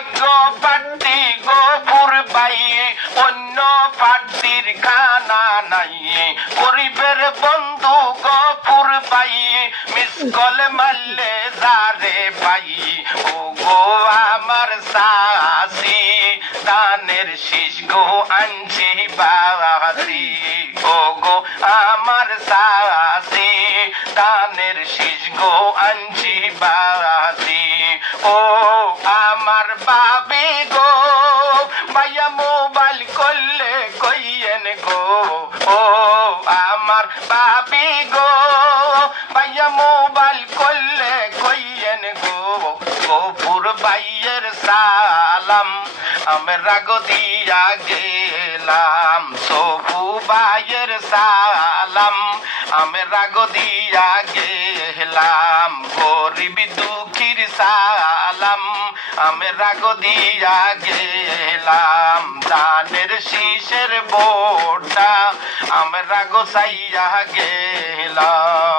যোগ্য প্রার্থী গফুর ভাই, অন্য প্রার্থীর খানা নাই। গরিবের বন্ধু গফুর ভাই, মিস কল মারলে যারে পাই। ও গো আমার সাসি, দানের শীষ গো আনছি বাসি। ও গো আমার সাসি, দানের শীষ গো আনছি বাসি। ও আমার বাবি গো, ভাইয়া মোবাইল করলে কইয়েন গো। ও আমার বাবি গো, ভাইয়া মোবাইল করলে কইয়েন গো। গফুর ভাইয়ের সালাম আমরা গো দিয়া গেলাম। সবু ভাইয়ের সালাম আমরা গো দিয়া গেলাম। গরিব দুঃখীর সালাম আমরা গো দিয়া গেলাম। দানের শীষের বোটা আমরা গো চাইয়া গেলাম।